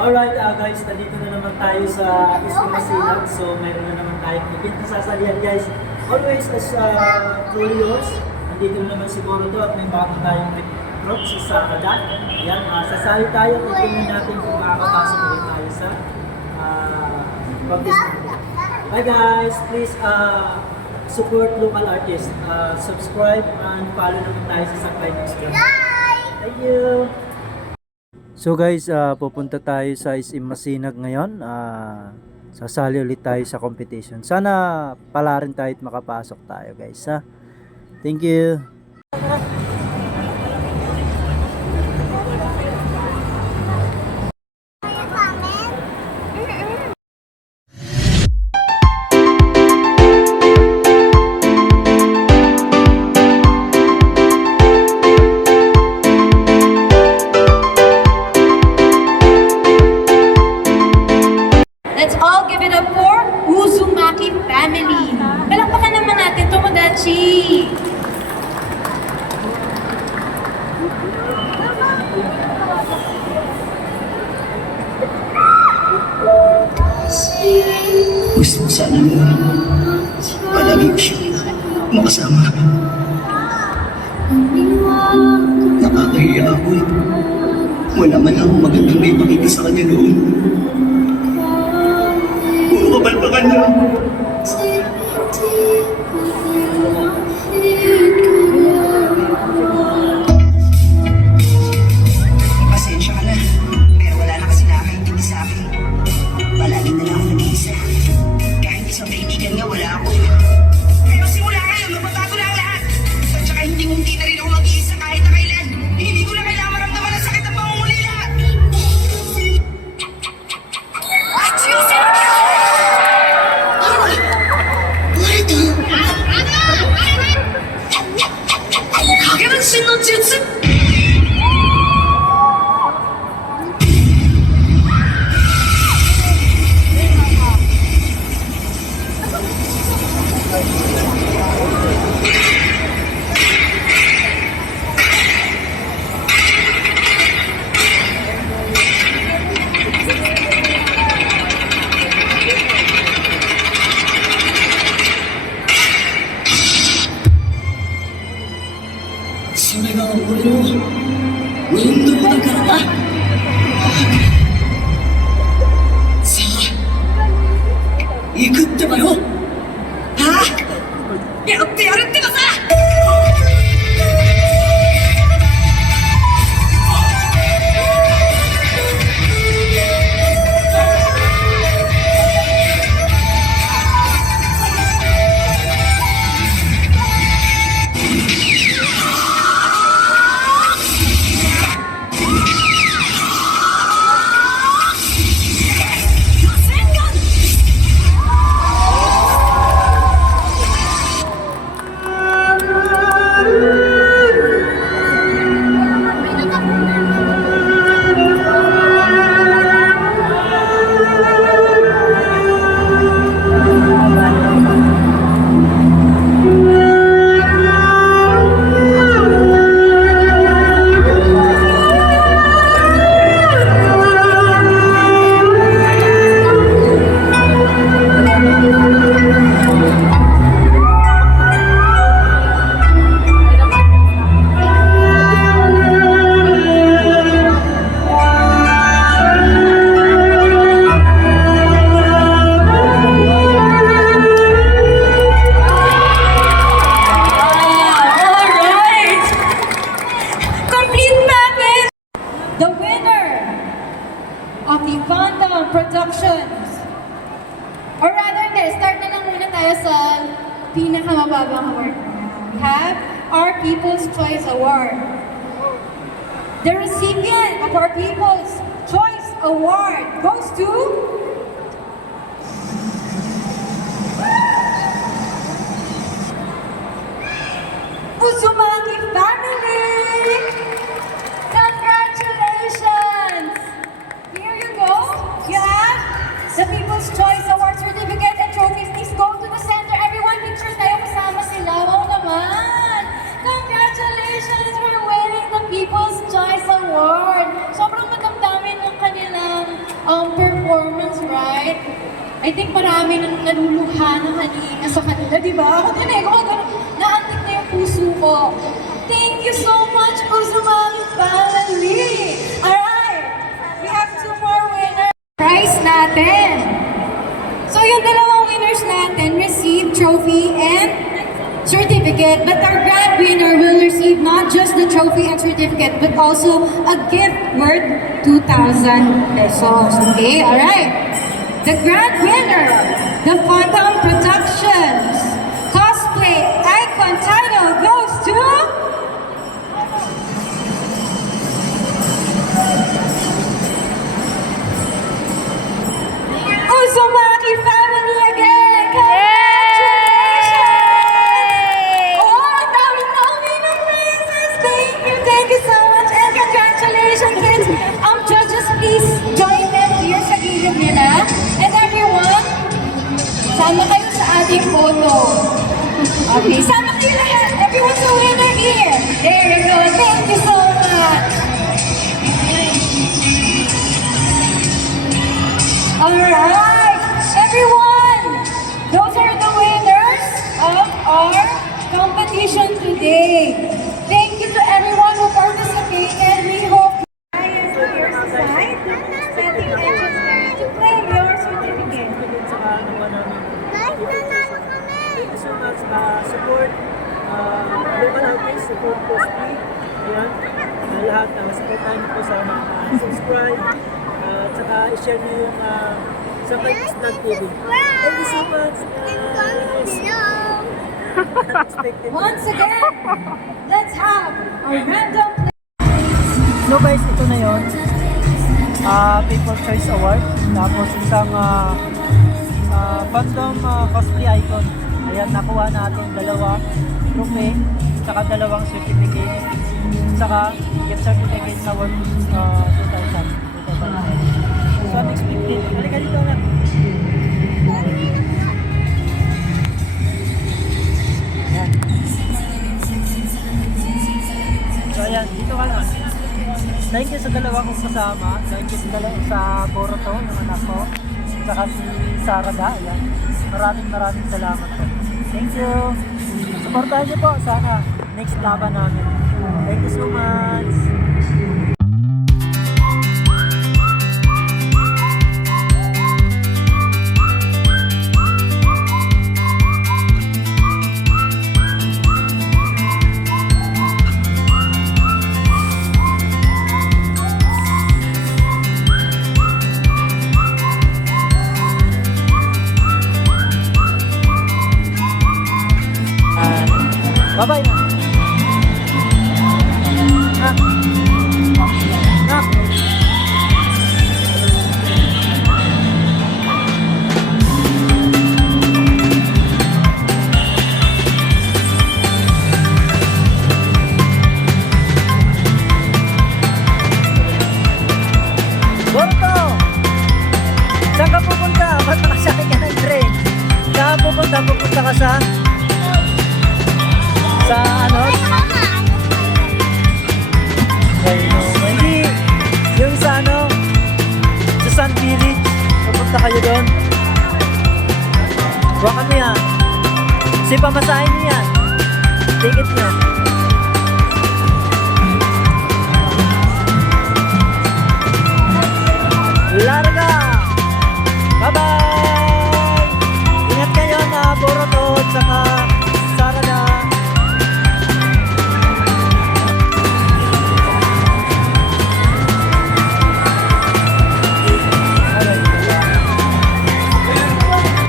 Alright guys, nandito na naman tayo sa Istimasilag. So meron na naman tayong event na sasalihan guys. Always as truly yours. Nandito na naman siguro to at may bago tayong recruit si Sarada. Yan, sasali tayo kung tingnan natin kung makakapasok ulit tayo sa contest. Hi guys, please support local artists. Subscribe and follow naman tayo sa Supply Next Year. Thank you! So guys, pupunta tayo sa SM Masinag ngayon. Sasali ulit tayo sa competition. Sana pala rin tayo at makapasok tayo guys ha. Thank you. Let's all give it up for Uzumaki family. Palakpakan naman natin Tomodachi. Gusto ko sana palagi ko siya makasama. Nakakahiya ako eh. Wala man akong magandang may pakita sa kanya noon. Puro kabalbakan na. Pasensya ka na, pero wala na kasi nakakaintindi sa akin. Palagi na lang ako nag-iisa. Kahit isang kaibigan nga, wala ako. Pero simula ngayon, magbabago na ang lahat. At saka hindi na rin ako mag-iisa kahit na kailan. Hindi ko na kailangan maramdaman ang sakit ng pangungulila. Kageman Shin no Jutsu!それが俺の運動だからな。さあ、行くってばよ。ああ、やってやるってばさ。The winner of the Gundam Productions. Or rather, start na lang muna tayo sa pinakamababang award. We have our People's Choice Award. The recipient of our People's Choice Award goes to Uzumaki family! Congratulations! Here you go. You have the People's Choice Award certificate and trophies. Please go to the center. Everyone, pictures tayo kasama sila. Wow naman! Congratulations for winning the People's Choice Award! Sobrang madamdamin ng kanilang I think marami nang naluluha na kanina sa kanila, di ba? Ako din eh, naantik na yung puso ko. Thank you so much, Uzumaki family! Alright, we have 2 more winners. Prize natin. So yung dalawang winners natin receive trophy and certificate, but our grand winner will receive not just the trophy and certificate, but also a gift worth 2,000 pesos. Okay, alright. The grand winner, the Phantom Productions Cosplay Icon title goes to Uzumaki family again! Congratulations! Oh, ang dami ng prizes! Thank you so much, and congratulations, kids! Judges, please join them here sa gilid nila. And everyone, sama kayo sa ating photo. Okay, sama kayo lahat. Everyone's a winner here. There you go. Thank you so much. Alright, everyone, those are the winners of our competition today. Thank you to everyone who participated. We hope you to your side, setting engines ready to claim your certificate. Saka nakuha namin. Thank you so much support local artists, support cosplay. Ayan, lahat supportahan niyo po sa subscribe at saka i-share niyo yung sa Pakistan TV. Thank you so much. Unexpected. Once again, let's have a random play. So guys, ito na yun. People Choice Award. Tapos isang fandom cosplay icon. Ayan, nakuha natin 2 trophy, saka 2 certificate, saka gift certificate na worth 2,000. So unexpected. Halika dito na. Ayan. So ayan, dito ka na. Thank you sa 2 kong kasama. Thank you sa Boruto, yung anak ko. Saka si Sarada. Ayan. Maraming salamat po. Thank you. Supportahan niyo po. Sana next laban namin. Thank you so much. Bye-bye na. Nak. Nak. Boruto! Saan ka pupunta? Ba't nakasakay ka ng train? Saan ka pupunta? Pupunta ka sa ano? Hindi. Yung sa ano? Sa Sun Village. Pupunta kayo doon. Huwag kami yan. Kasi pamasahin niyo yan. Ticket niyo. Larga! Bye-bye! Ingat kayo na Boruto at saka